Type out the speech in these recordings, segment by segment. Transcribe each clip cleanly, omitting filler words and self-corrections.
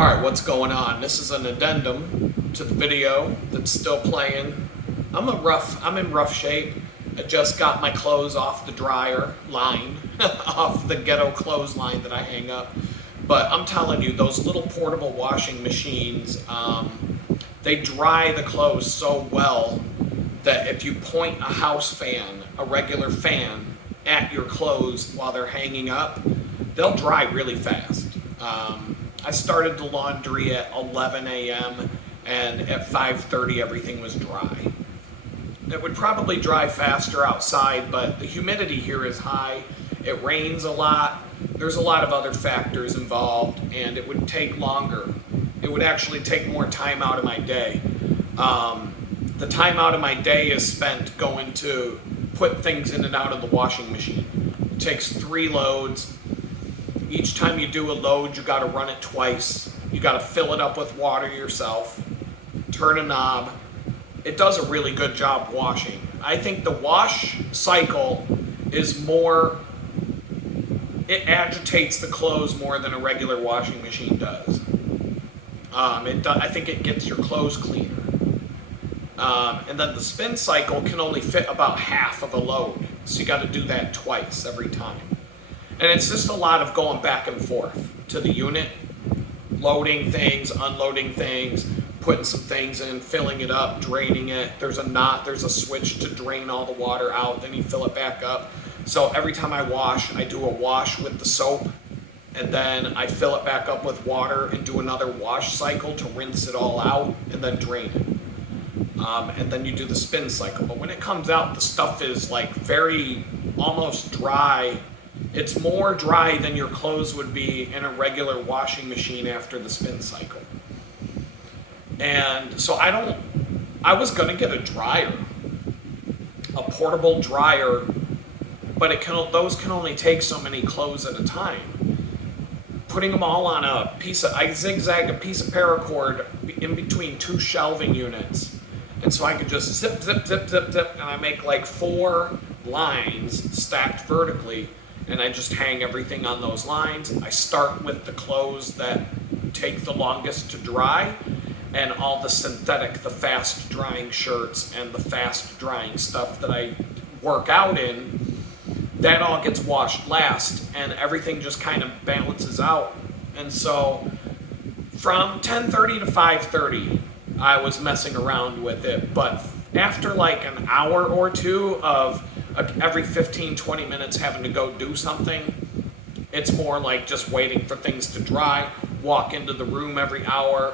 Alright, what's going on? This is an addendum to the video that's still playing. I'm in rough shape. I just got my clothes off the dryer line, off the ghetto clothesline that I hang up. But I'm telling you, those little portable washing machines, they dry the clothes so well that if you point a house fan, a regular fan, at your clothes while they're hanging up, they'll dry really fast. I started the laundry at 11 a.m. and at 5:30 everything was dry. It would probably dry faster outside, but the humidity here is high. It rains a lot. There's a lot of other factors involved, and it would take longer. It would actually take more time out of my day. The time out of my day is spent going to put things in and out of the washing machine. It takes 3 loads. Each time you do a load, you got to run it twice. You got to fill it up with water yourself, turn a knob. It does a really good job washing. I think the wash cycle is more, it agitates the clothes more than a regular washing machine does. I think it gets your clothes cleaner. And then the spin cycle can only fit about half of a load. So you got to do that twice every time. And it's just a lot of going back and forth to the unit, loading things, unloading things, putting some things in, filling it up, draining it. There's a switch to drain all the water out, then you fill it back up. So every time I wash, I do a wash with the soap, and then I fill it back up with water and do another wash cycle to rinse it all out and then drain it. And then you do the spin cycle. But when it comes out, the stuff is like very almost dry. It's more dry than your clothes would be in a regular washing machine after the spin cycle. And so I was gonna get a dryer, a portable dryer, but those can only take so many clothes at a time. Putting them all on I zigzagged a piece of paracord in between 2 shelving units. And so I could just zip, zip, zip, zip, zip, and I make like 4 lines stacked vertically. And I just hang everything on those lines. I start with the clothes that take the longest to dry, and all the synthetic, the fast drying shirts and the fast drying stuff that I work out in, that all gets washed last, and everything just kind of balances out. And so from 10:30 to 5:30, I was messing around with it, but after like an hour or two of every 15-20 minutes having to go do something, it's more like just waiting for things to dry, walk into the room every hour,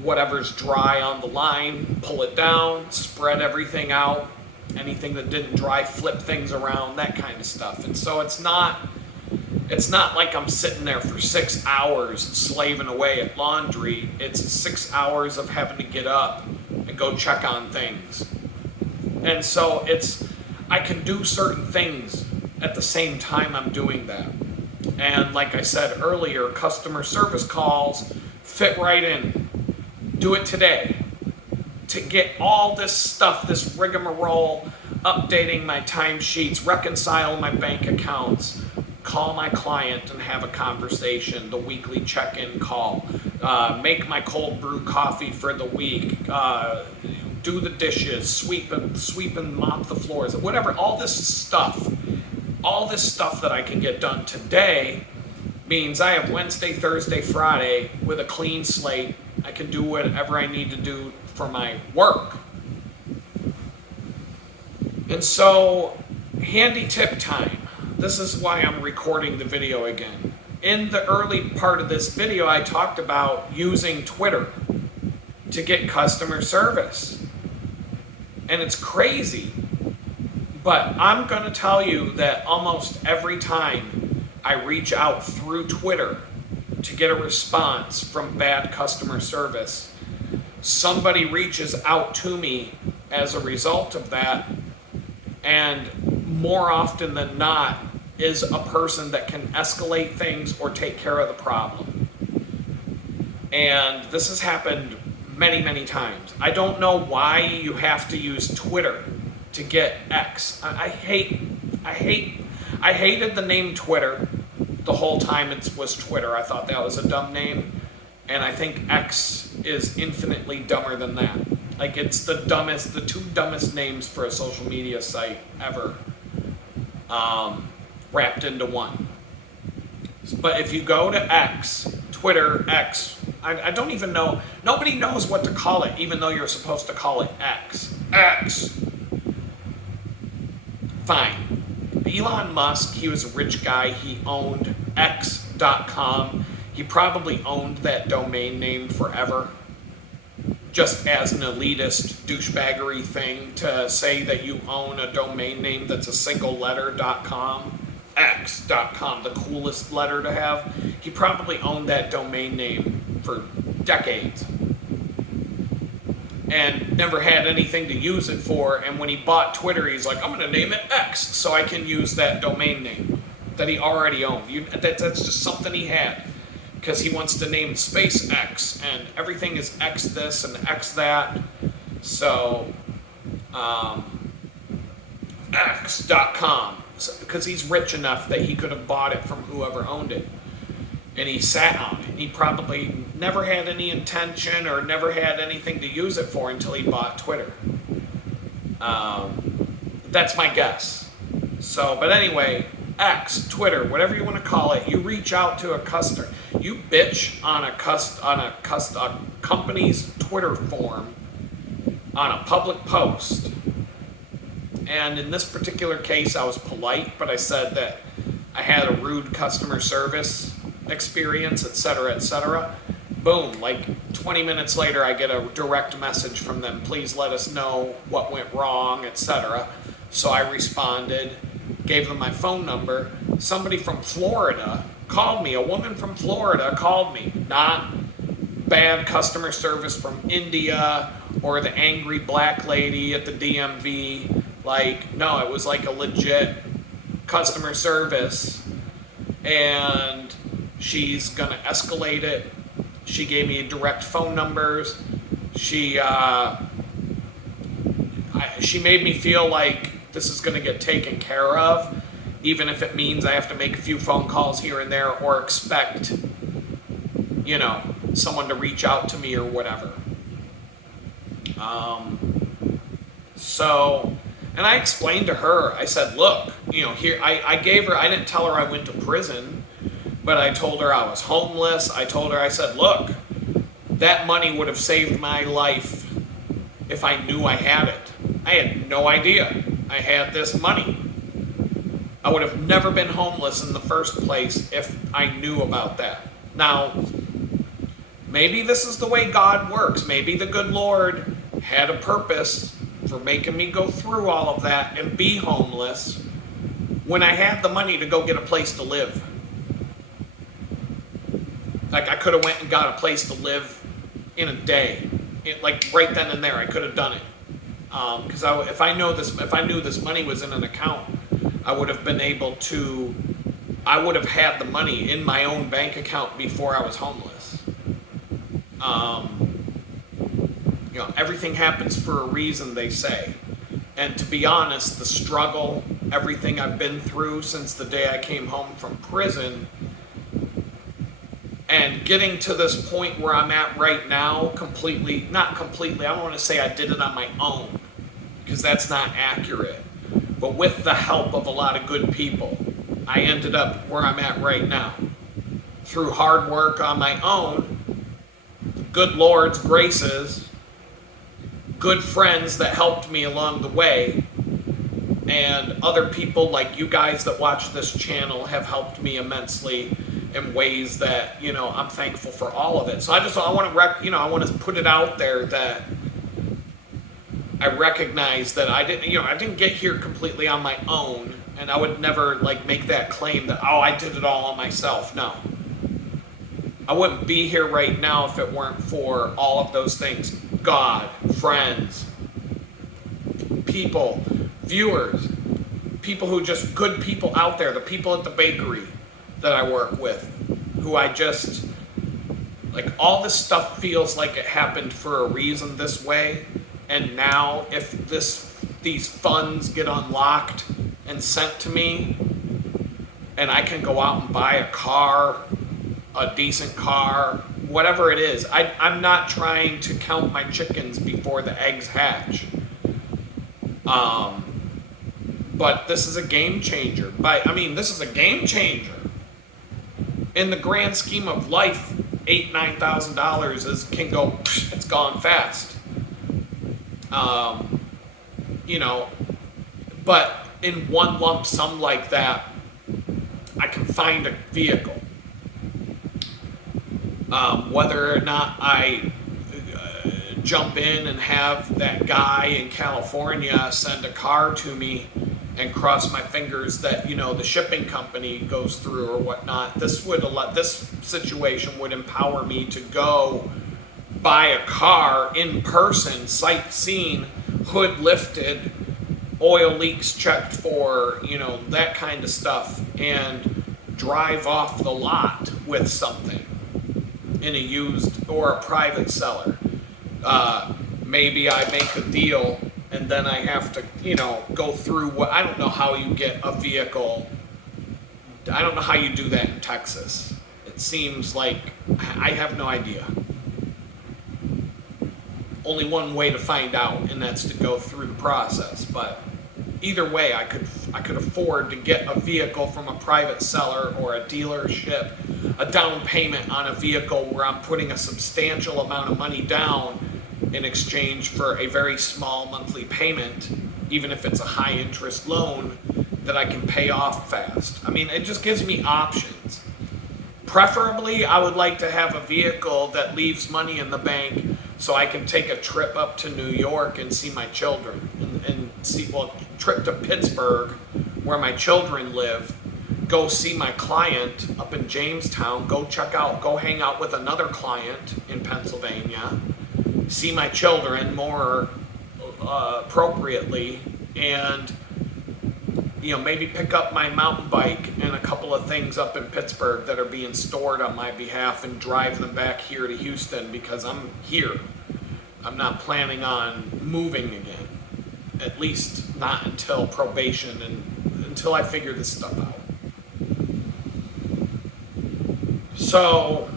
whatever's dry on the line, pull it down, spread everything out, anything that didn't dry, flip things around, that kind of stuff. And so it's not like I'm sitting there for 6 hours slaving away at laundry. It's 6 hours of having to get up and go check on things. And so I can do certain things at the same time I'm doing that. And like I said earlier, customer service calls fit right in. Do it today. To get all this stuff, this rigmarole, updating my timesheets, reconcile my bank accounts, call my client and have a conversation, the weekly check-in call, make my cold brew coffee for the week, do the dishes, sweep and mop the floors, whatever, all this stuff that I can get done today means I have Wednesday, Thursday, Friday with a clean slate. I can do whatever I need to do for my work. And so, handy tip time. This is why I'm recording the video again. In the early part of this video, I talked about using Twitter to get customer service. And it's crazy, but I'm going to tell you that almost every time I reach out through Twitter to get a response from bad customer service, somebody reaches out to me as a result of that, and more often than not is a person that can escalate things or take care of the problem. And this has happened many, many times. I don't know why you have to use Twitter to get X. I hated the name Twitter the whole time it was Twitter. I thought that was a dumb name. And I think X is infinitely dumber than that. Like, it's the two dumbest names for a social media site ever, wrapped into one. But if you go to X, Twitter, X, I don't even know, nobody knows what to call it, even though you're supposed to call it X. X. Fine. Elon Musk, he was a rich guy, he owned X.com. He probably owned that domain name forever, just as an elitist douchebaggery thing to say that you own a domain name that's a single letter .com. X.com, the coolest letter to have. He probably owned that domain name for decades and never had anything to use it for. And when he bought Twitter, he's like, I'm going to name it X so I can use that domain name that he already owned. That's just something he had, because he wants to name SpaceX, and everything is X this and X that. So, X.com. Because he's rich enough that he could have bought it from whoever owned it. And he sat on it. He probably never had any intention or never had anything to use it for until he bought Twitter. That's my guess. So, but anyway, X, Twitter, whatever you want to call it, you reach out to a customer. You bitch on a company's Twitter form on a public post. And in this particular case, I was polite, but I said that I had a rude customer service experience, etc., etc. Boom, like 20 minutes later, I get a direct message from them. Please let us know what went wrong, etc. So I responded, gave them my phone number. Somebody from Florida called me. A woman from Florida called me. Not bad customer service from India or the angry black lady at the DMV. Like, no, it was like a legit customer service, and she's gonna escalate it. She gave me direct phone numbers. She made me feel like this is gonna get taken care of, even if it means I have to make a few phone calls here and there or expect, someone to reach out to me or whatever. And I explained to her, I said, look, here, I didn't tell her I went to prison, but I told her I was homeless. I said, look, that money would have saved my life if I knew I had it. I had no idea I had this money. I would have never been homeless in the first place if I knew about that. Now, maybe this is the way God works. Maybe the good Lord had a purpose for making me go through all of that and be homeless when I had the money to go get a place to live. Like, I could have went and got a place to live in a day. Like, right then and there, I could have done it. Because if I knew this money was in an account, I would have had the money in my own bank account before I was homeless. Everything happens for a reason, they say. And to be honest, the struggle, everything I've been through since the day I came home from prison, and getting to this point where I'm at right now, not completely, I don't want to say I did it on my own, because that's not accurate. But with the help of a lot of good people, I ended up where I'm at right now. Through hard work on my own, the good Lord's graces, good friends that helped me along the way, and other people like you guys that watch this channel have helped me immensely in ways that, I'm thankful for all of it. So I want to put it out there that I recognize that I didn't get here completely on my own, and I would never make that claim that, I did it all on myself. No. I wouldn't be here right now if it weren't for all of those things. God, friends, people, viewers, people who just good people out there, the people at the bakery that I work with, who I just, all this stuff feels like it happened for a reason this way. And now if these funds get unlocked and sent to me, and I can go out and buy a car, a decent car, whatever it is. I'm not trying to count my chickens before the eggs hatch. But this is a game changer. This is a game changer. In the grand scheme of life, $8,000-$9,000 can go. It's gone fast. But in one lump sum like that, I can find a vehicle. Whether or not I jump in and have that guy in California send a car to me and cross my fingers that the shipping company goes through or whatnot, this situation would empower me to go buy a car in person, sight seen, hood lifted, oil leaks checked for, that kind of stuff, and drive off the lot with something in a used or a private seller. Maybe I make a deal and then I have to, go through I don't know how you get a vehicle. I don't know how you do that in Texas. It seems like I have no idea. Only one way to find out, and that's to go through the process. But either way, I could afford to get a vehicle from a private seller or a dealership, a down payment on a vehicle where I'm putting a substantial amount of money down in exchange for a very small monthly payment, even if it's a high interest loan that I can pay off fast. It just gives me options. Preferably, I would like to have a vehicle that leaves money in the bank so I can take a trip up to New York and see my children, and trip to Pittsburgh where my children live, go see my client up in Jamestown, go hang out with another client in Pennsylvania, see my children more appropriately, and maybe pick up my mountain bike and a couple of things up in Pittsburgh that are being stored on my behalf and drive them back here to Houston because I'm here. I'm not planning on moving again, at least not until probation and until I figure this stuff out. So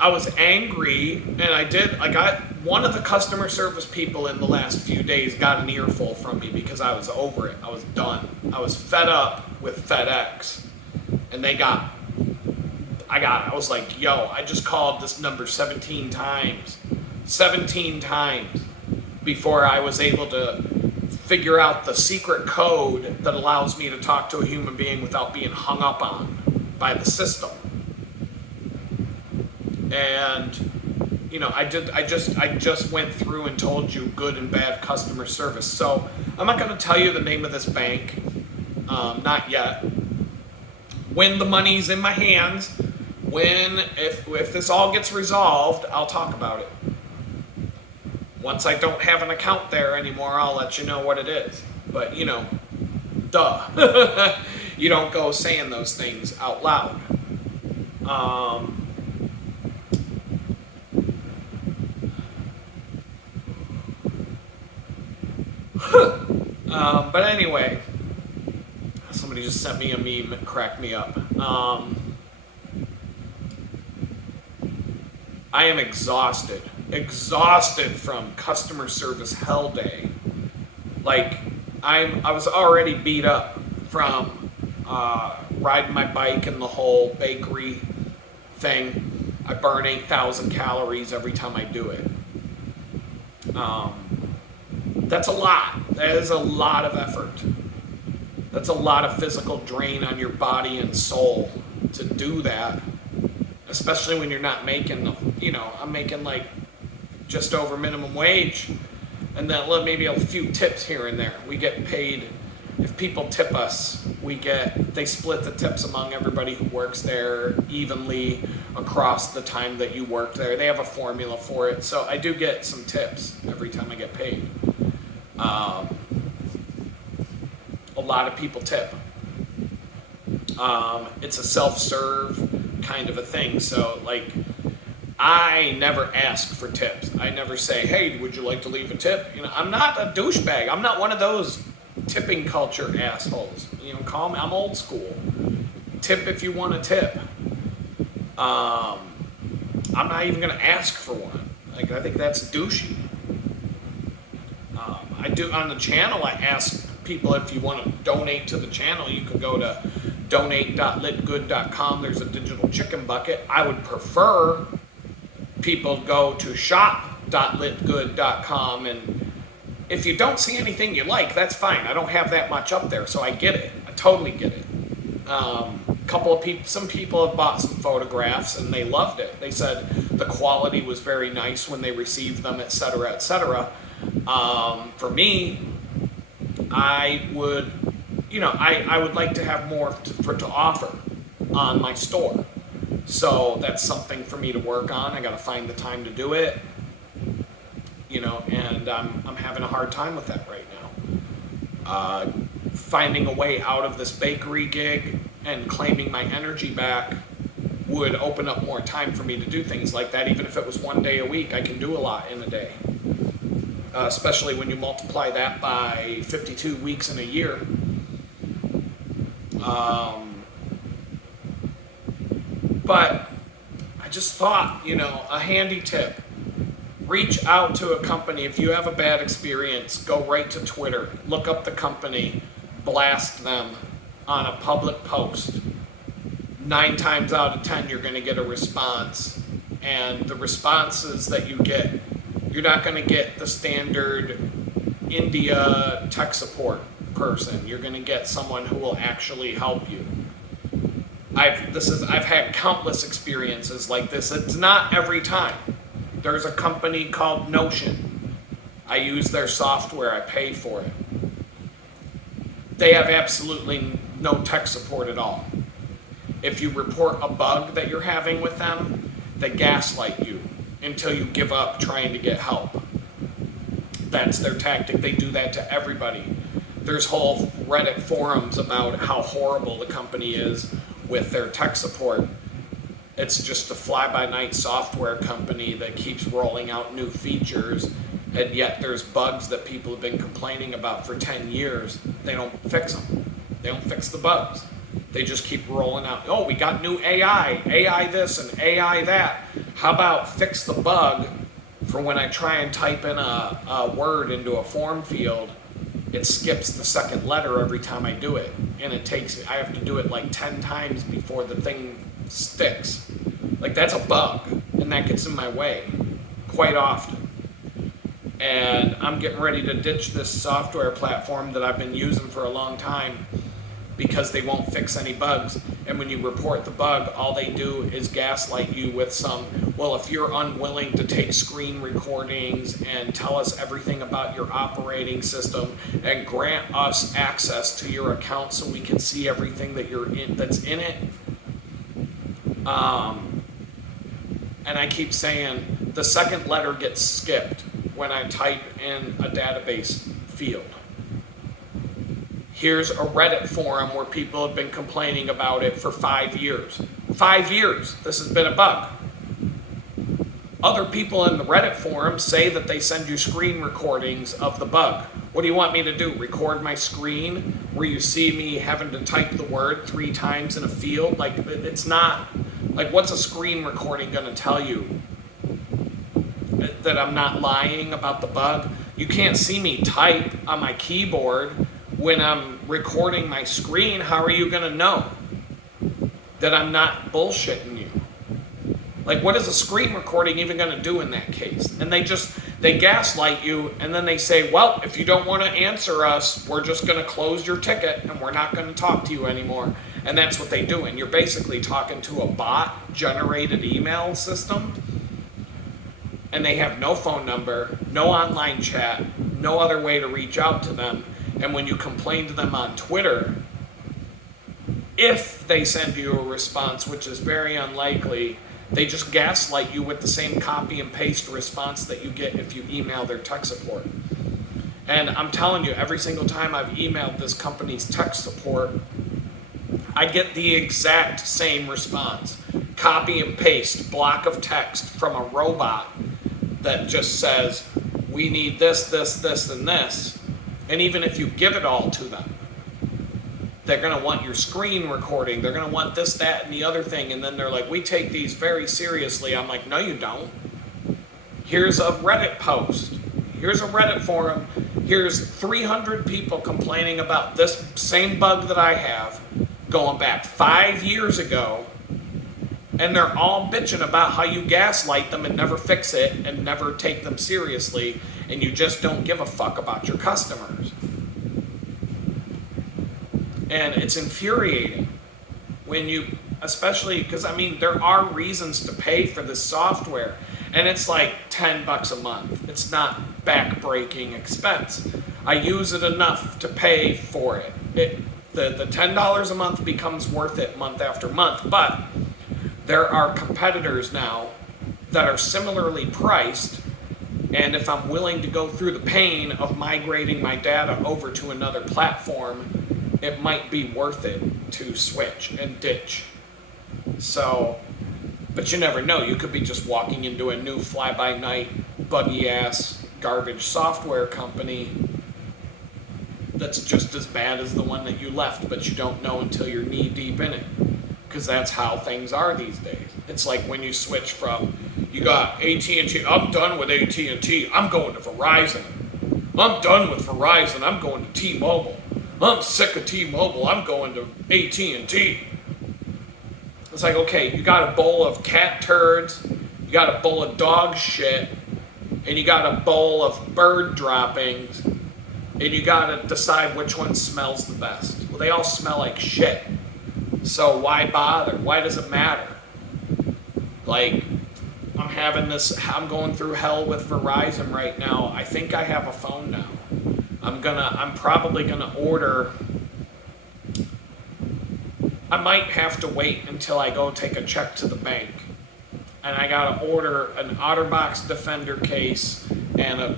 I was angry, and I got one of the customer service people in the last few days got an earful from me because I was over it. I was done. I was fed up with FedEx, and I was like, yo, I just called this number 17 times before I was able to figure out the secret code that allows me to talk to a human being without being hung up on by the system. And I just went through and told you good and bad customer service. So I'm not going to tell you the name of this bank, not yet. When the money's in my hands, if this all gets resolved, I'll talk about it. Once I don't have an account there anymore, I'll let you know what it is. But duh, you don't go saying those things out loud. But anyway, somebody just sent me a meme that cracked me up. I am exhausted from customer service hell day. I was already beat up from riding my bike and the whole bakery thing. I burn 8,000 calories every time I do it. That's a lot. That is a lot of effort. That's a lot of physical drain on your body and soul to do that. Especially when you're not making, I'm making just over minimum wage. And then maybe a few tips here and there. We get paid, if people tip us, they split the tips among everybody who works there evenly across the time that you work there. They have a formula for it. So I do get some tips every time I get paid. A lot of people tip. It's a self-serve kind of a thing. So I never ask for tips. I never say, hey, would you like to leave a tip? I'm not a douchebag. I'm not one of those tipping culture assholes. Call me, I'm old school. Tip if you want to tip. I'm not even going to ask for one. Like, I think that's douchey. I do on the channel. I ask people if you want to donate to the channel, you can go to donate.litgood.com. There's a digital chicken bucket. I would prefer people go to shop.litgood.com, and if you don't see anything you like, that's fine. I don't have that much up there, so I get it. I totally get it. Some people have bought some photographs and they loved it. They said the quality was very nice when they received them, etc., etc. For me, I would like to have more to offer on my store. So that's something for me to work on. I got to find the time to do it, and I'm having a hard time with that right now. Finding a way out of this bakery gig and claiming my energy back would open up more time for me to do things like that. Even if it was 1 day a week, I can do a lot in a day. Especially when you multiply that by 52 weeks in a year. But I just thought, a handy tip. Reach out to a company. If you have a bad experience, go right to Twitter. Look up the company. Blast them on a public post. 9 times out of 10, you're going to get a response. And the responses that you get, you're not going to get the standard India tech support person. You're going to get someone who will actually help you. I've had countless experiences like this. It's not every time. There's a company called Notion. I use their software. I pay for it. They have absolutely no tech support at all. If you report a bug that you're having with them, they gaslight you until you give up trying to get help. That's their tactic. They do that to everybody. There's whole Reddit forums about how horrible the company is with their tech support. It's just a fly-by-night software company that keeps rolling out new features, and yet there's bugs that people have been complaining about for 10 years. They don't fix them. They don't fix the bugs. They just keep rolling out. Oh, we got new AI this and AI that. How about fix the bug for when I try and type in a word into a form field, it skips the second letter every time I do it. And I have to do it like 10 times before the thing sticks. Like, that's a bug, and that gets in my way quite often. And I'm getting ready to ditch this software platform that I've been using for a long time because they won't fix any bugs. And when you report the bug, all they do is gaslight you with if you're unwilling to take screen recordings and tell us everything about your operating system and grant us access to your account so we can see everything that's in it. And I keep saying the second letter gets skipped when I type in a database field. Here's a Reddit forum where people have been complaining about it for 5 years. 5 years, this has been a bug. Other people in the Reddit forum say that they send you screen recordings of the bug. What do you want me to do? Record my screen where you see me having to type the word 3 times in a field? Like, it's not, like, what's a screen recording going to tell you? That I'm not lying about the bug? You can't see me type on my keyboard when I'm recording my screen. How are you going to know that I'm not bullshitting you? Like, what is a screen recording even going to do in that case? And they gaslight you, and then they say, well, if you don't want to answer us, we're just going to close your ticket, and we're not going to talk to you anymore. And that's what they do. And you're basically talking to a bot-generated email system, and they have no phone number, no online chat, no other way to reach out to them. And when you complain to them on Twitter, if they send you a response, which is very unlikely, they just gaslight you with the same copy and paste response that you get if you email their tech support. And I'm telling you, every single time I've emailed this company's tech support, I get the exact same response. Copy and paste, block of text from a robot that just says, we need this, this, this, and this. And even if you give it all to them, They're going to want your screen recording. They're going to want this, that, and the other thing. And then they're like, we take these very seriously. I'm like, no, you don't. Here's a Reddit post. Here's a Reddit forum. Here's 300 people complaining about this same bug that I have going back 5 years ago. And they're all bitching about how you gaslight them and never fix it and never take them seriously. And you just don't give a fuck about your customers. And it's infuriating when you, especially because, I mean, there are reasons to pay for this software. And it's like $10 a month. It's not back-breaking expense. I use it enough to pay for it. The $10 a month becomes worth it month after month. But there are competitors now that are similarly priced. And if I'm willing to go through the pain of migrating my data over to another platform, it might be worth it to switch and ditch. So, but you never know. You could be just walking into a new fly-by-night, buggy-ass, garbage software company that's just as bad as the one that you left, but you don't know until you're knee-deep in it. Because that's how things are these days. It's like when you switch from, you got AT&T, I'm done with AT&T, I'm going to Verizon. I'm done with Verizon, I'm going to T-Mobile. I'm sick of T-Mobile, I'm going to AT&T. It's like, okay, you got a bowl of cat turds, you got a bowl of dog shit, and you got a bowl of bird droppings, and you got to decide which one smells the best. Well, they all smell like shit. So why bother? Why does it matter? Like, I'm going through hell with Verizon right now. I think I have a phone now. I'm probably gonna order. I might have to wait until I go take a check to the bank. And I gotta order an OtterBox Defender case and a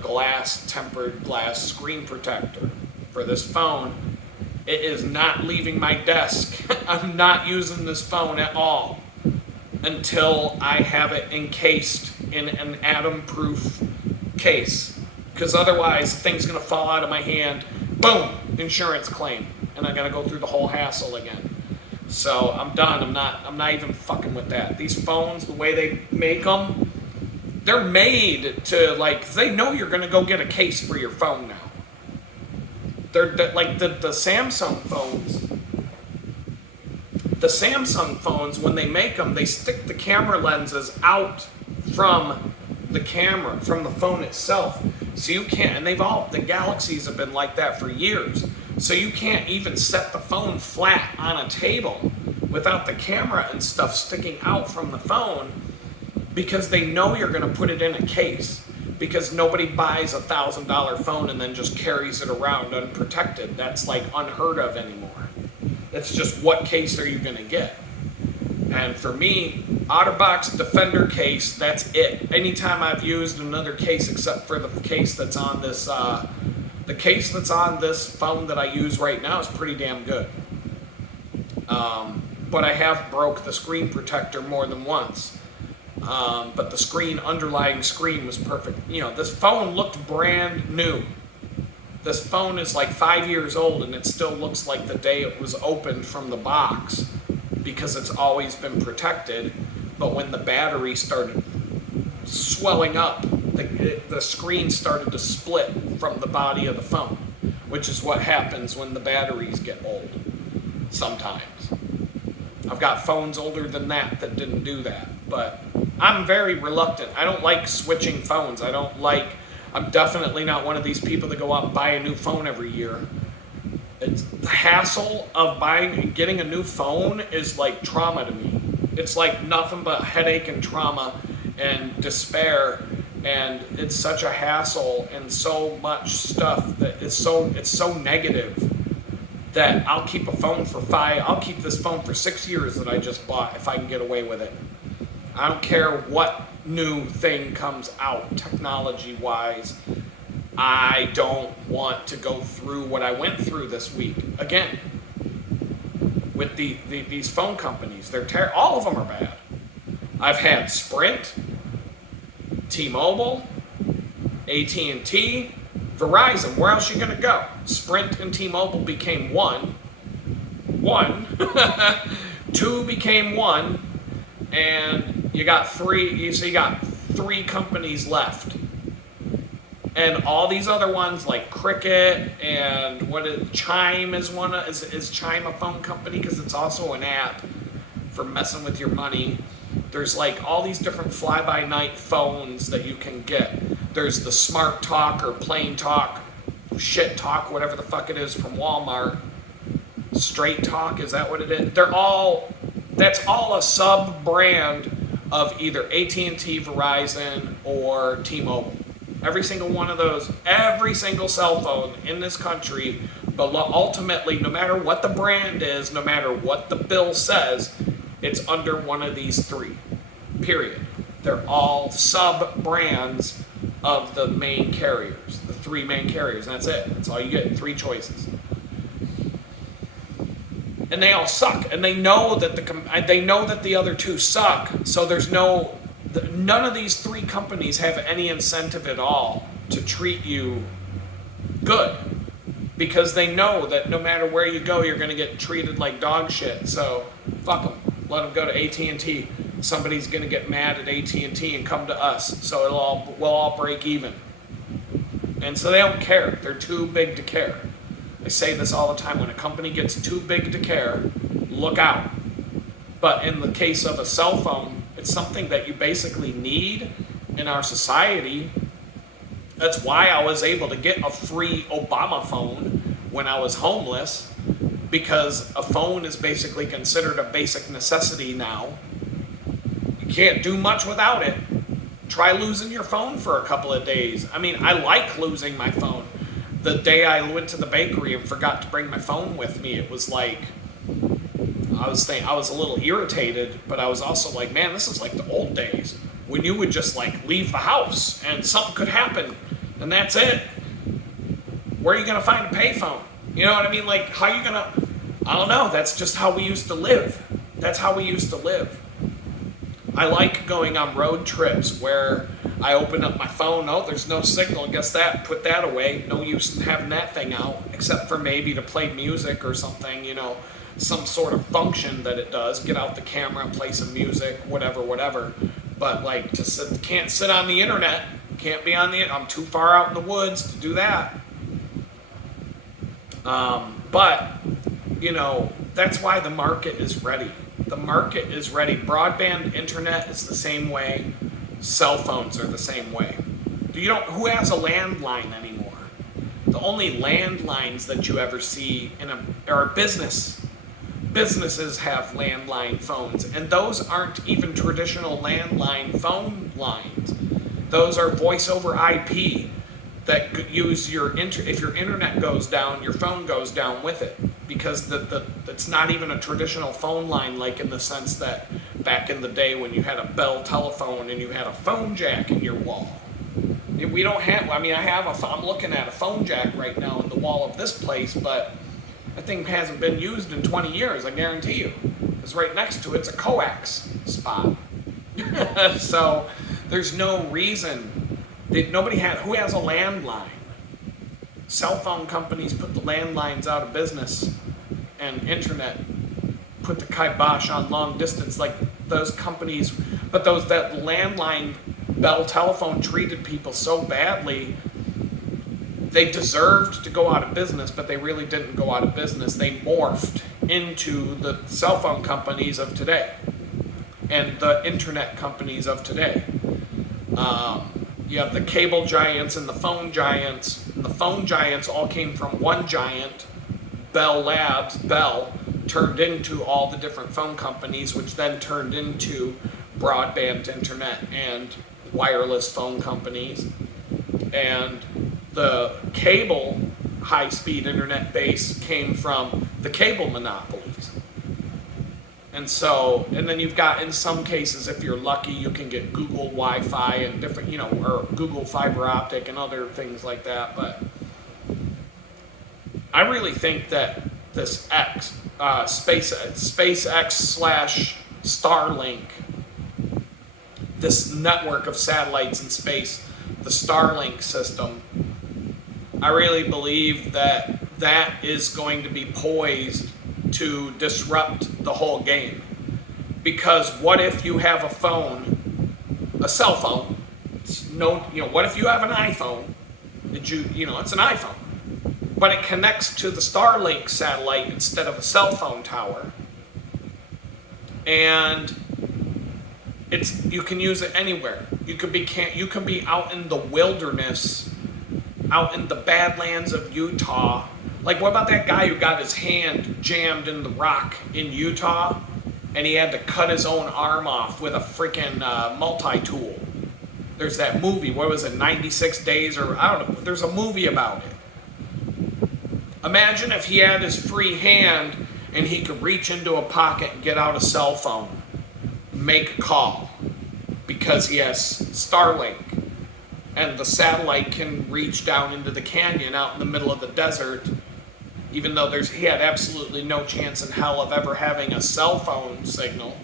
tempered glass screen protector for this phone. It is not leaving my desk. I'm not using this phone at all until I have it encased in an atom-proof case. Because otherwise, the thing's gonna fall out of my hand. Boom, insurance claim, and I gotta go through the whole hassle again. So I'm done. I'm not even fucking with that. These phones, the way they make them, they're made to, like, they know you're gonna go get a case for your phone now. They're like the Samsung phones. The Samsung phones, when they make them, they stick the camera lenses out from the camera, from the phone itself. So you can't, and the Galaxies have been like that for years. So you can't even set the phone flat on a table without the camera and stuff sticking out from the phone, because they know you're gonna put it in a case. Because nobody buys a $1,000 phone and then just carries it around unprotected. That's like unheard of anymore. It's just, what case are you gonna get? And for me, OtterBox Defender case, that's it. Anytime I've used another case except for the case that's on this, the case that's on this phone that I use right now is pretty damn good. But I have broke the screen protector more than once. But the underlying screen was perfect. You know, this phone looked brand new. This phone is like 5 years old and it still looks like the day it was opened from the box, because it's always been protected. But when the battery started swelling up, the screen started to split from the body of the phone, which is what happens when the batteries get old sometimes. I've got phones older than that didn't do that, but I'm very reluctant. I don't like switching phones. I'm definitely not one of these people that go out and buy a new phone every year. It's the hassle of buying and getting a new phone is like trauma to me. It's like nothing but headache and trauma and despair, and it's such a hassle and so much stuff that it's so negative that I'll keep I'll keep this phone for 6 years that I just bought if I can get away with it. I don't care what new thing comes out technology-wise. I don't want to go through what I went through this week again with these phone companies. All of them are bad. I've had Sprint, T-Mobile, AT&T, Verizon. Where else are you going to go? Sprint and T-Mobile became one. one, two became one, and you got three. So you got three companies left, and all these other ones like Cricket and Chime is one. Is Chime a phone company because it's also an app for messing with your money? There's like all these different fly-by-night phones that you can get. There's the Smart Talk or Plain Talk, Shit Talk, whatever the fuck it is from Walmart. Straight Talk, is that what it is? That's all a sub-brand of either AT&T, Verizon, or T-Mobile. Every single one of those, every single cell phone in this country, but ultimately, no matter what the brand is, no matter what the bill says, it's under one of these three, period. They're all sub-brands of the main carriers, the three main carriers, and that's it. That's all you get, three choices. And they all suck, and they know that the other two suck, so none of these three companies have any incentive at all to treat you good, because they know that no matter where you go, you're going to get treated like dog shit, so fuck them. Let them go to AT&T. Somebody's going to get mad at AT&T and come to us, so we'll all break even. And so they don't care. They're too big to care. I say this all the time. When a company gets too big to care, look out. But in the case of a cell phone, it's something that you basically need in our society. That's why I was able to get a free Obama phone when I was homeless, because a phone is basically considered a basic necessity now. You can't do much without it. Try losing your phone for a couple of days. I mean, I like losing my phone. The day I went to the bakery and forgot to bring my phone with me, it was like, I was a little irritated, but I was also like, man, this is like the old days when you would just like leave the house and something could happen and that's it. Where are you going to find a payphone? You know what I mean? Like, how are you going to, I don't know. That's just how we used to live. That's how we used to live. I like going on road trips where I open up my phone. Oh, there's no signal. Guess that, put that away. No use in having that thing out, except for maybe to play music or something, some sort of function that it does. Get out the camera, play some music, whatever. But like can't sit on the internet. Can't be on I'm too far out in the woods to do that. But, that's why the market is ready. The market is ready. Broadband internet is the same way. Cell phones are the same way. Who has a landline anymore? The only landlines that you ever see are businesses have landline phones, and those aren't even traditional landline phone lines. Those are voice over IP that use if your internet goes down, your phone goes down with it, because it's not even a traditional phone line, like in the sense that back in the day when you had a Bell telephone and you had a phone jack in your wall. We don't have, I'm looking at a phone jack right now in the wall of this place, but that thing hasn't been used in 20 years, I guarantee you, because right next to it's a coax spot. So there's no reason. Who has a landline? Cell phone companies put the landlines out of business, and internet put the kibosh on long distance. Like those companies, but that landline Bell telephone treated people so badly, they deserved to go out of business, but they really didn't go out of business. They morphed into the cell phone companies of today and the internet companies of today. You have the cable giants and the phone giants. And the phone giants all came from one giant, Bell Labs. Bell turned into all the different phone companies, which then turned into broadband internet and wireless phone companies. And the cable high-speed internet base came from the cable monopolies. And then you've got, in some cases, if you're lucky, you can get Google Wi-Fi and different, or Google fiber optic and other things like that. But I really think that this SpaceX / Starlink, this network of satellites in space, the Starlink system, I really believe that is going to be poised to disrupt the whole game. Because what if you have a phone, a cell phone? What if you have an iPhone? It's an iPhone, but it connects to the Starlink satellite instead of a cell phone tower, and you can use it anywhere. You can be out in the wilderness, out in the Badlands of Utah. Like, what about that guy who got his hand jammed in the rock in Utah, and he had to cut his own arm off with a freaking multi-tool? There's that movie, what was it, 96 Days, or I don't know, there's a movie about it. Imagine if he had his free hand and he could reach into a pocket and get out a cell phone, make a call, because he has Starlink, and the satellite can reach down into the canyon out in the middle of the desert, even though he had absolutely no chance in hell of ever having a cell phone signal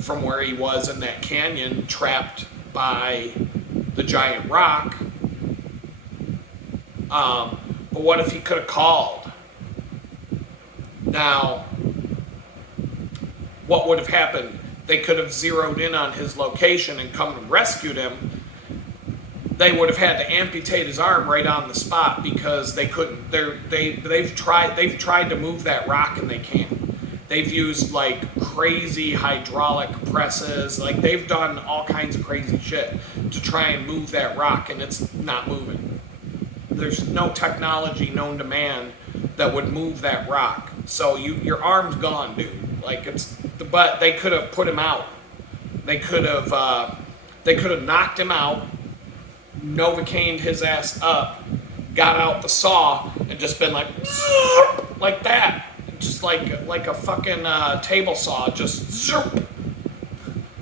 from where he was in that canyon, trapped by the giant rock. But what if he could have called? Now, what would have happened? They could have zeroed in on his location and come and rescued him. They would have had to amputate his arm right on the spot because they couldn't. They've tried to move that rock and they can't. They've used like crazy hydraulic presses, like they've done all kinds of crazy shit to try and move that rock, and it's not moving. There's no technology known to man that would move that rock. So your arm's gone, dude. Like but they could have put him out. They could have knocked him out, Novocained his ass up, got out the saw, and just been like that. Just like a fucking table saw, just zoop,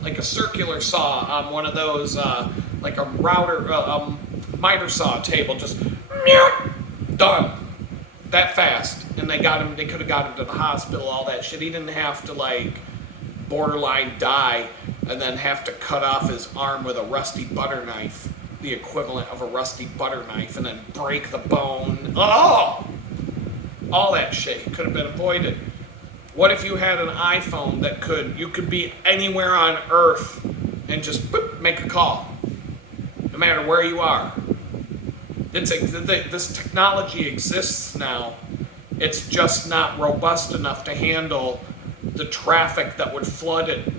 like a circular saw on one of those, like a miter saw table, just done that fast. And they could have got him to the hospital, all that shit. He didn't have to like borderline die and then have to cut off his arm with a rusty butter knife, the equivalent of a rusty butter knife, and then break the bone. Oh! All that shit could have been avoided. What if you had an iPhone that you could be anywhere on Earth and just boop, make a call, no matter where you are? This technology exists now. It's just not robust enough to handle the traffic that would flood it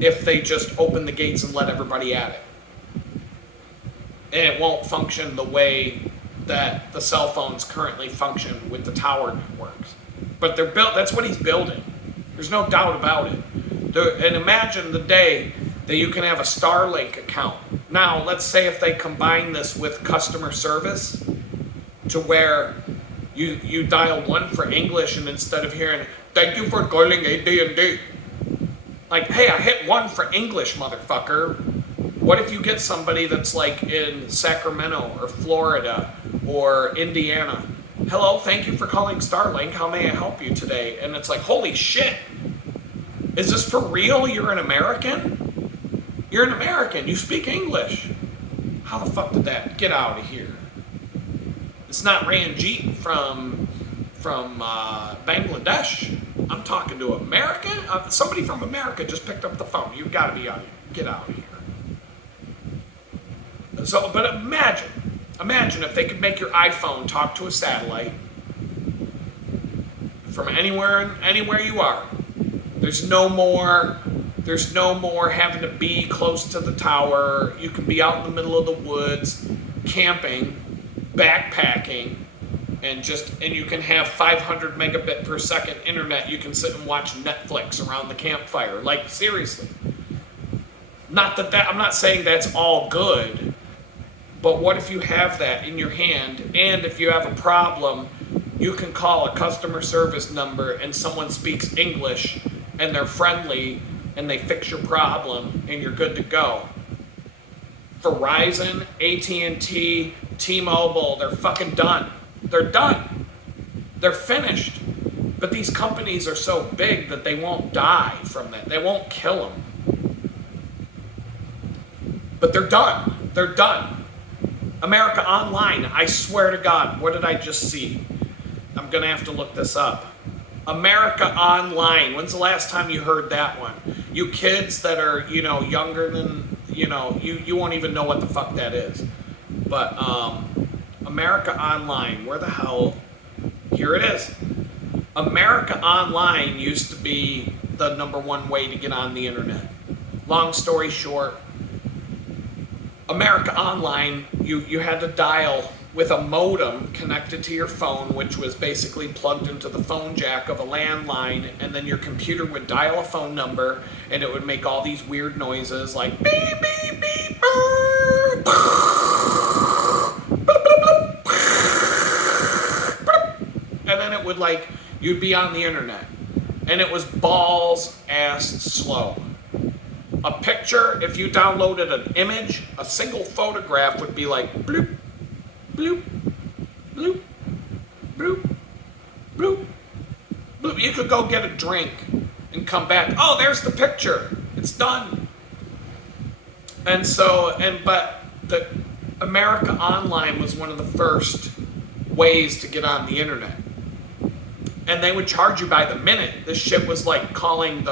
if they just open the gates and let everybody at it. And it won't function the way that the cell phones currently function with the tower networks. But they're built, that's what he's building. There's no doubt about it. And imagine the day that you can have a Starlink account. Now, let's say if they combine this with customer service to where you dial 1 for English, and instead of hearing, "Thank you for calling AT&T," like, "Hey, I hit 1 for English, motherfucker." What if you get somebody that's like in Sacramento or Florida or Indiana? "Hello, thank you for calling Starlink. How may I help you today?" And it's like, holy shit. Is this for real? You're an American? You're an American. You speak English. How the fuck did that get out of here? It's not Ranjit from Bangladesh. I'm talking to America. Somebody from America just picked up the phone. You've got to be out of here. Get out of here. So, but imagine if they could make your iPhone talk to a satellite from anywhere you are. There's no more having to be close to the tower. You can be out in the middle of the woods, camping, backpacking, and you can have 500 megabit per second internet. You can sit and watch Netflix around the campfire. Like, seriously. I'm not saying that's all good. But what if you have that in your hand, and if you have a problem, you can call a customer service number and someone speaks English and they're friendly and they fix your problem and you're good to go. Verizon, AT&T, T-Mobile, they're fucking done. They're done. They're finished. But these companies are so big that they won't die from that. They won't kill them. But they're done. They're done. America Online, I swear to God, what did I just see? I'm going to have to look this up. America Online. When's the last time you heard that one? You kids that are, younger than, you won't even know what the fuck that is. But America Online, where the hell? Here it is. America Online used to be the number one way to get on the internet. Long story short, America Online, you had to dial with a modem connected to your phone, which was basically plugged into the phone jack of a landline, and then your computer would dial a phone number, and it would make all these weird noises like beep, beep, beep, brr, and then it would you'd be on the internet, and it was balls ass slow. A picture, if you downloaded an image, a single photograph would be like bloop, bloop, bloop, bloop, bloop, bloop. You could go get a drink and come back. Oh, there's the picture. It's done. But the America Online was one of the first ways to get on the internet. And they would charge you by the minute. This shit was like calling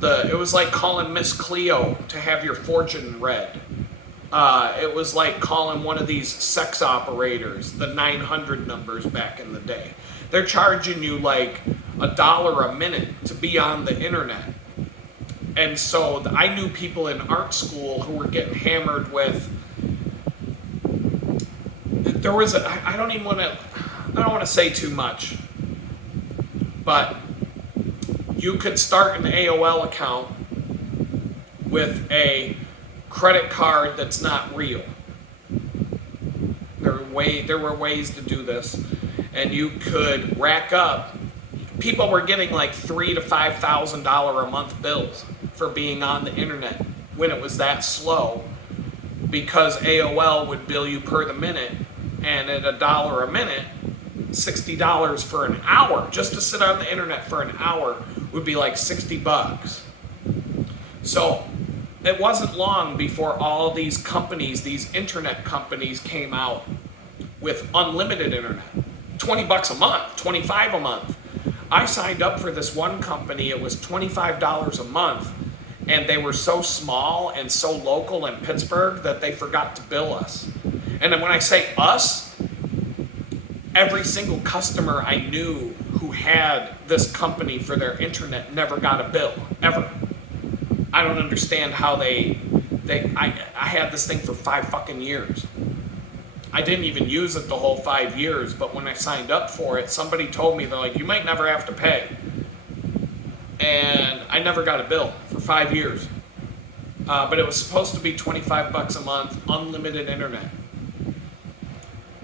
it was like calling Miss Cleo to have your fortune read. It was like calling one of these sex operators, the 900 numbers back in the day. They're charging you like $1 a minute to be on the internet. And so I knew people in art school who were getting hammered with, I don't want to say too much, but you could start an AOL account with a credit card that's not real. There were ways to do this, and you could rack up. People were getting like $3,000 to $5,000 a month bills for being on the internet when it was that slow, because AOL would bill you per the minute, and at $1 a minute, $60 for an hour just to sit on the internet for an hour would be like $60. So it wasn't long before all these companies, these internet companies, came out with unlimited internet. $20 a month, $25 a month. I signed up for this one company. It was $25 a month, and they were so small and so local in Pittsburgh that they forgot to bill us. And then when I say us, every single customer I knew who had this company for their internet never got a bill, ever. I don't understand how I had this thing for 5 fucking years. I didn't even use it the whole 5 years, but when I signed up for it, somebody told me, they're like, you might never have to pay. And I never got a bill for 5 years. But it was supposed to be $25 a month, unlimited internet.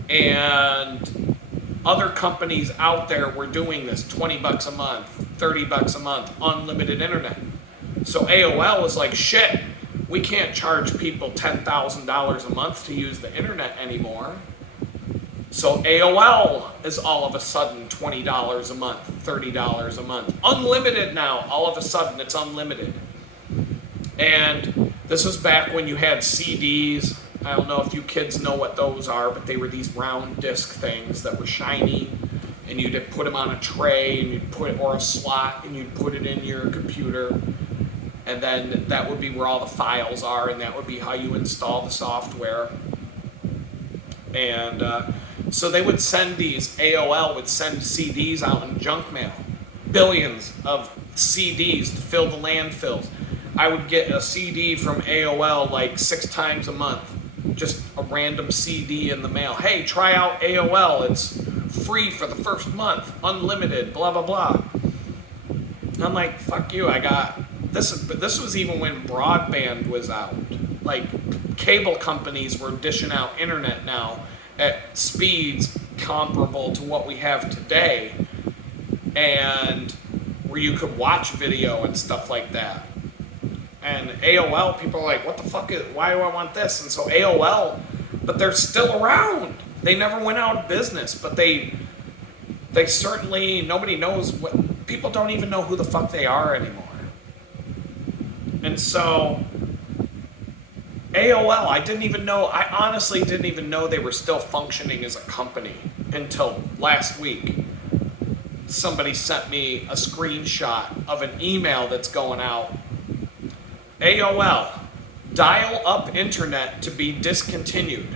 And other companies out there were doing this, $20 a month, $30 a month, unlimited internet. So AOL was like, shit, we can't charge people $10,000 a month to use the internet anymore. So AOL is all of a sudden $20 a month, $30 a month. Unlimited now, all of a sudden it's unlimited. And this was back when you had CDs. I don't know if you kids know what those are, but they were these round disc things that were shiny, and you'd put them on a tray, and or a slot, and you'd put it in your computer, and then that would be where all the files are, and that would be how you install the software. And so they would send AOL would send CDs out in junk mail, billions of CDs to fill the landfills. I would get a CD from AOL like 6 times a month. Just a random CD in the mail. Hey, try out AOL. It's free for the first month, unlimited, blah, blah, blah. I'm like, fuck you, I got this. This was even when broadband was out. Like, cable companies were dishing out internet now at speeds comparable to what we have today, and where you could watch video and stuff like that. And AOL, people are like, what the fuck why do I want this? And so AOL, but they're still around. They never went out of business, but they certainly, nobody knows people don't even know who the fuck they are anymore. And so AOL, I honestly didn't even know they were still functioning as a company until last week. somebody sent me a screenshot of an email that's going out. AOL, dial-up internet to be discontinued.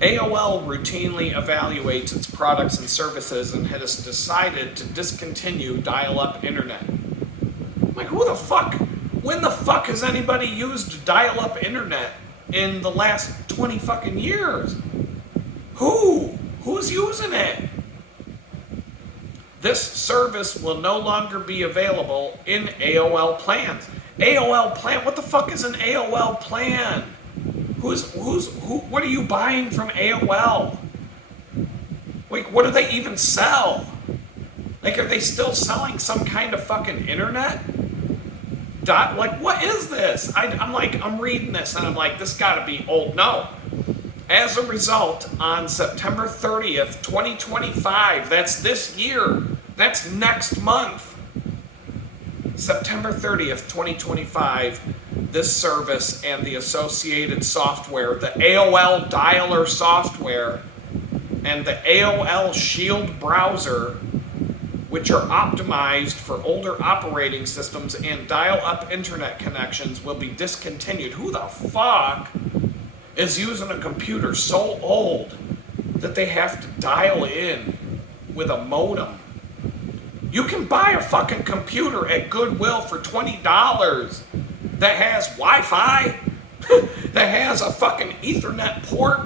AOL routinely evaluates its products and services and has decided to discontinue dial-up internet. I'm like, who the fuck? When the fuck has anybody used dial-up internet in the last 20 fucking years? Who? Who's using it? This service will no longer be available in AOL plans. AOL plan? What the fuck is an AOL plan? Who? What are you buying from AOL? Like, what do they even sell? Like, are they still selling some kind of fucking internet? Like, what is this? I'm reading this and I'm like, this gotta be old. No. As a result, on September 30th, 2025, that's this year, that's next month, September 30th, 2025, this service and the associated software, the AOL Dialer software and the AOL Shield browser, which are optimized for older operating systems and dial-up internet connections, will be discontinued. Who the fuck is using a computer so old that they have to dial in with a modem? You can buy a fucking computer at Goodwill for $20 that has Wi-Fi, that has a fucking Ethernet port.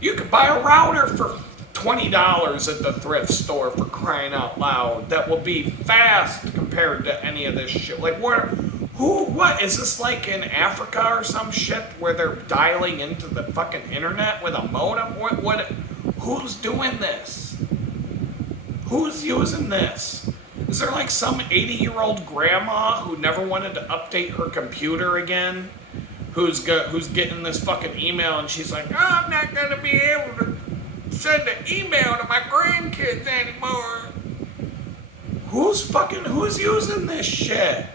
You could buy a router for $20 at the thrift store, for crying out loud, that will be fast compared to any of this shit. Like, what is this, like in Africa or some shit where they're dialing into the fucking internet with a modem? Who's doing this? Who's using this? Is there like some 80-year-old grandma who never wanted to update her computer again, who's getting this fucking email and she's like, oh, I'm not gonna be able to send an email to my grandkids anymore? Who's using this shit?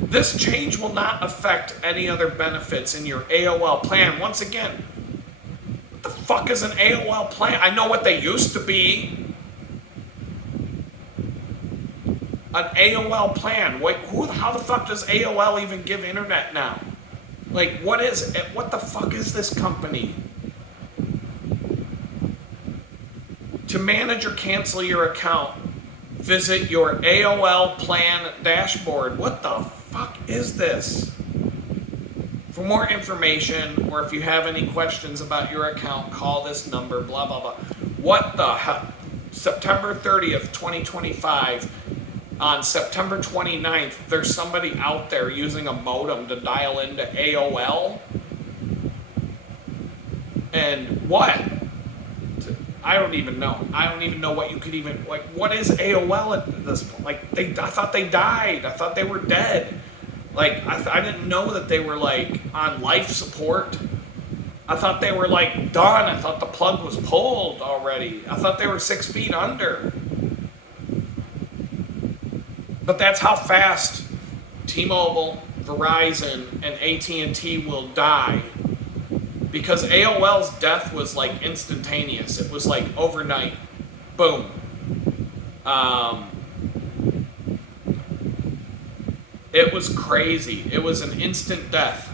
This change will not affect any other benefits in your AOL plan. Once again, what the fuck is an AOL plan? I know what they used to be. An AOL plan. Like, how the fuck does AOL even give internet now? Like, what the fuck is this company? To manage or cancel your account, visit your AOL plan dashboard. What the fuck is this? For more information, or if you have any questions about your account, call this number, blah, blah, blah. What the hell? September 30th, 2025. On September 29th, there's somebody out there using a modem to dial into AOL. And what? I don't even know. I don't even know what you could even, like, what is AOL at this point? Like, I thought they died. I thought they were dead. Like, I didn't know that they were, like, on life support. I thought they were, like, done. I thought the plug was pulled already. I thought they were 6 feet under. But that's how fast T-Mobile, Verizon, and AT&T will die. Because AOL's death was like instantaneous. It was like overnight. Boom. It was crazy. It was an instant death.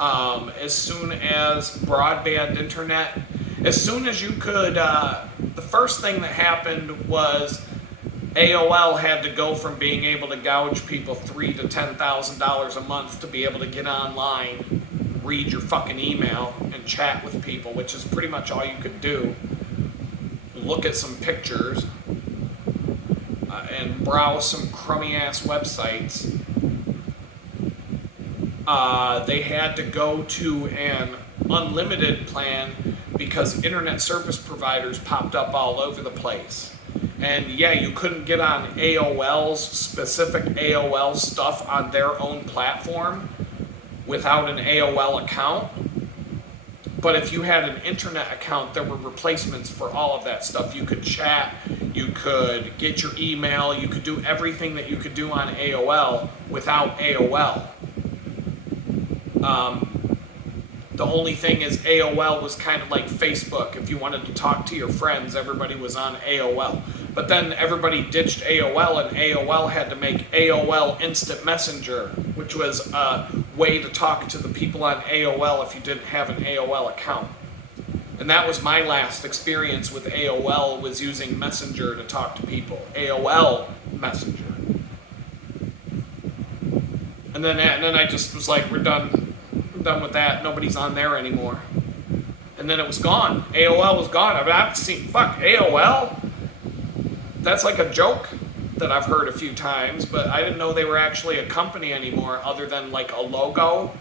As soon as broadband internet, as soon as you could, the first thing that happened was AOL had to go from being able to gouge people $3,000 to $10,000 a month to be able to get online, read your fucking email, and chat with people, which is pretty much all you could do. Look at some pictures and browse some crummy ass websites. They had to go to an unlimited plan because internet service providers popped up all over the place. And yeah, you couldn't get on AOL's specific AOL stuff on their own platform without an AOL account. But if you had an internet account, there were replacements for all of that stuff. You could chat, you could get your email, you could do everything that you could do on AOL without AOL. The only thing is AOL was kind of like Facebook. If you wanted to talk to your friends, everybody was on AOL. But then everybody ditched AOL, and AOL had to make AOL Instant Messenger, which was a way to talk to the people on AOL if you didn't have an AOL account. And that was my last experience with AOL, was using Messenger to talk to people. AOL Messenger. And then I just was like, we're done with that. Nobody's on there anymore. And then it was gone. AOL was gone. I've seen, fuck, AOL? That's like a joke that I've heard a few times, but I didn't know they were actually a company anymore other than like a logo.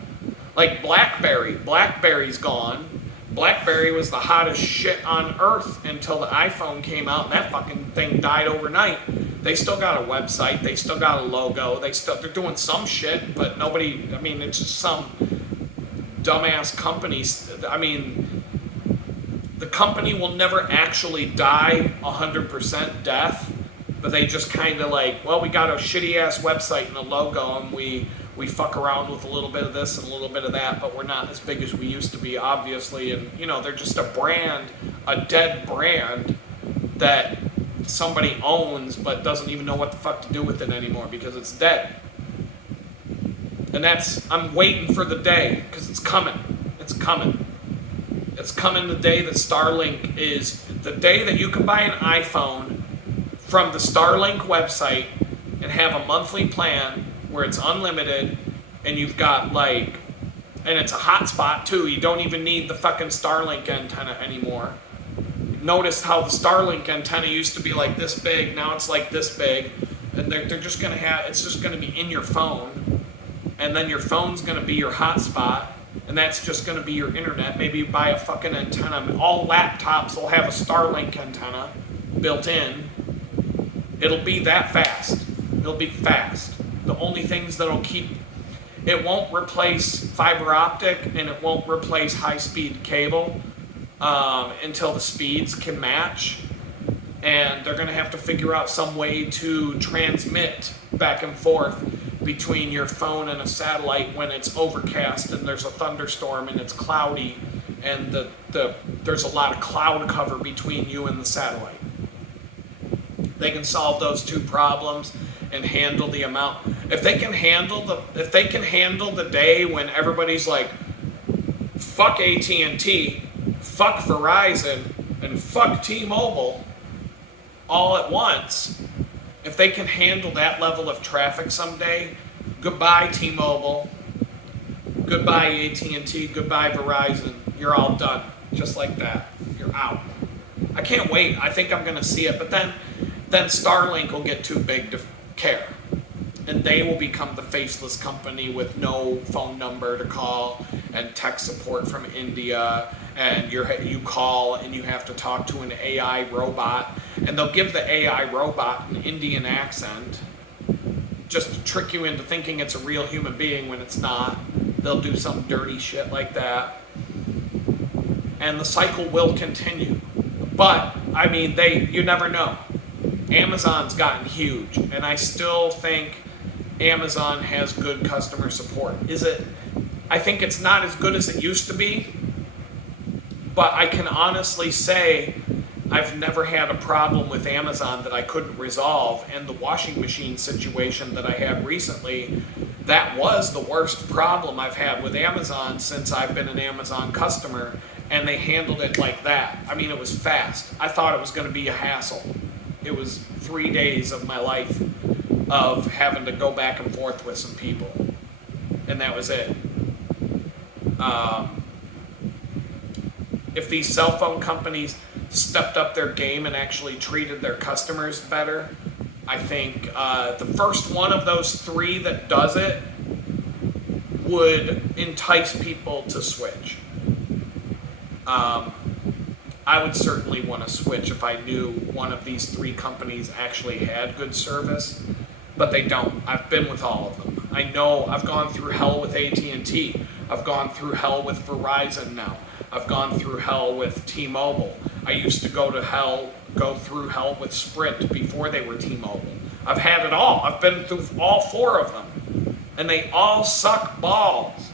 Like BlackBerry. BlackBerry's gone. BlackBerry was the hottest shit on earth until the iPhone came out, and that fucking thing died overnight. They still got a website, they still got a logo, they're doing some shit, but nobody, I mean, it's just some dumbass companies. I mean, the company will never actually die 100% death, but they just kind of like, well, we got a shitty ass website and a logo, and we fuck around with a little bit of this and a little bit of that, but we're not as big as we used to be, obviously. And, you know, they're just a brand, a dead brand that somebody owns but doesn't even know what the fuck to do with it anymore because it's dead. And I'm waiting for the day, because it's coming. It's coming. It's coming the day that Starlink is, the day that you can buy an iPhone from the Starlink website and have a monthly plan where it's unlimited, and you've got like, and it's a hotspot too. You don't even need the fucking Starlink antenna anymore. Notice how the Starlink antenna used to be like this big, now it's like this big, and they're just gonna have, it's just gonna be in your phone, and then your phone's gonna be your hotspot, and that's just gonna be your internet. Maybe you buy a fucking antenna. All laptops will have a Starlink antenna built in. It'll be that fast. It'll be fast. The only things that'll keep, it won't replace fiber optic, and it won't replace high-speed cable until the speeds can match. And they're going to have to figure out some way to transmit back and forth between your phone and a satellite when it's overcast and there's a thunderstorm and it's cloudy, and there's a lot of cloud cover between you and the satellite. They can solve those two problems and handle the amount. If they can handle the day when everybody's like, fuck AT&T, fuck Verizon, and fuck T-Mobile all at once, if they can handle that level of traffic someday, goodbye T-Mobile, goodbye AT&T, goodbye Verizon, you're all done. Just like that. You're out. I can't wait. I think I'm going to see it, but then Starlink will get too big to care, and they will become the faceless company with no phone number to call and tech support from India, and you call and you have to talk to an AI robot, and they'll give the AI robot an Indian accent just to trick you into thinking it's a real human being when it's not. They'll do some dirty shit like that, and the cycle will continue. But I mean, you never know. Amazon's gotten huge, and I still think Amazon has good customer support. I think it's not as good as it used to be, but I can honestly say I've never had a problem with Amazon that I couldn't resolve. And the washing machine situation that I had recently, that was the worst problem I've had with Amazon since I've been an Amazon customer, and they handled it like that. I mean, it was fast. I thought it was going to be a hassle. It was 3 days of my life of having to go back and forth with some people, and that was it. If these cell phone companies stepped up their game and actually treated their customers better, I think the first one of those three that does it would entice people to switch. I would certainly want to switch if I knew one of these three companies actually had good service, but they don't. I've been with all of them. I know I've gone through hell with AT&T. I've gone through hell with Verizon now. I've gone through hell with T-Mobile. I used to go through hell with Sprint before they were T-Mobile. I've had it all. I've been through all four of them, and they all suck balls.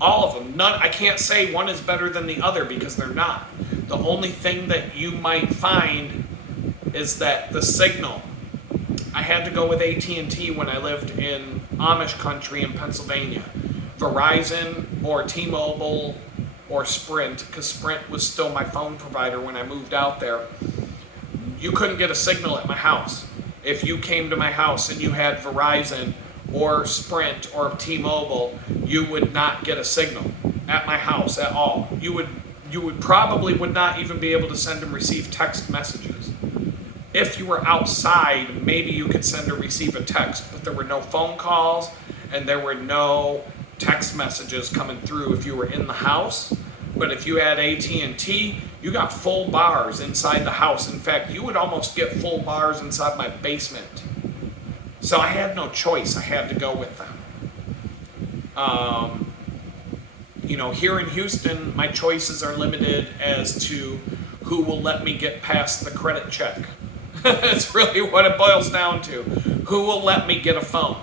All of them. None. I can't say one is better than the other because they're not. The only thing that you might find is that the signal. I had to go with AT&T when I lived in Amish country in Pennsylvania. Verizon or T-Mobile or Sprint, because Sprint was still my phone provider when I moved out there. You couldn't get a signal at my house. If you came to my house and you had Verizon or Sprint or T-Mobile, you would not get a signal at my house at all. You would probably would not even be able to send and receive text messages. If you were outside, maybe you could send or receive a text, but there were no phone calls and there were no text messages coming through if you were in the house. But if you had AT&T, you got full bars inside the house. In fact, you would almost get full bars inside my basement. So I had no choice. I had to go with them. Here in Houston, my choices are limited as to who will let me get past the credit check. That's really what it boils down to. Who will let me get a phone?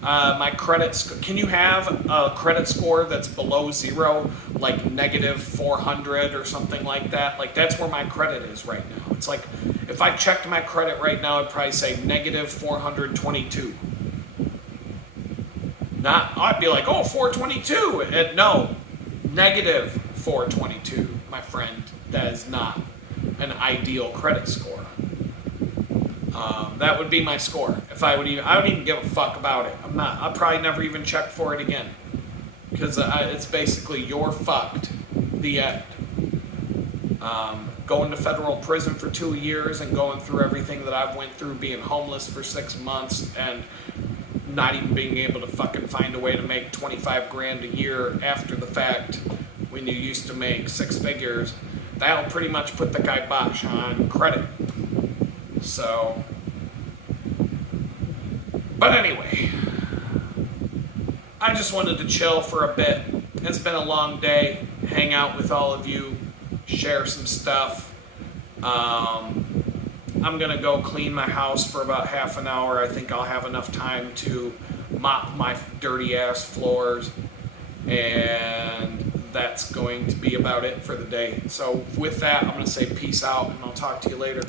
My credit can you have a credit score that's below zero, like negative 400 or something like that? Like, that's where my credit is right now. It's like, if I checked my credit right now, I'd probably say negative 422. I'd be like, oh, 422. And no, negative 422, my friend. That is not an ideal credit score. That would be my score. I wouldn't even give a fuck about it. I'll probably never even check for it again. Because it's basically, you're fucked. The end. Going to federal prison for 2 years and going through everything that I've went through, being homeless for 6 months and not even being able to fucking find a way to make 25 grand a year after the fact when you used to make 6 figures, that'll pretty much put the kibosh on credit. So, but anyway, I just wanted to chill for a bit. It's been a long day, hang out with all of you, share some stuff. I'm going to go clean my house for about half an hour. I think I'll have enough time to mop my dirty ass floors, and that's going to be about it for the day. So with that, I'm going to say peace out, and I'll talk to you later.